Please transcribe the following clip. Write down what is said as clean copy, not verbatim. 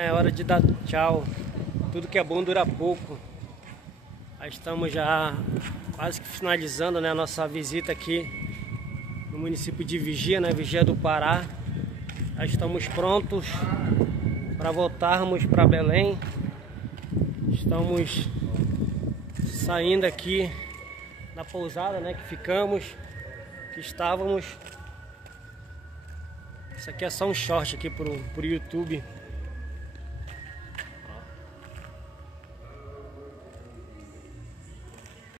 É hora de dar tchau. Tudo que é bom dura pouco. Aí estamos já quase que finalizando, né, a nossa visita aqui no município de Vigia, né, Vigia do Pará. Já estamos prontos para voltarmos para Belém. Estamos saindo aqui da pousada, né, que estávamos. Isso aqui é só um short aqui pro YouTube.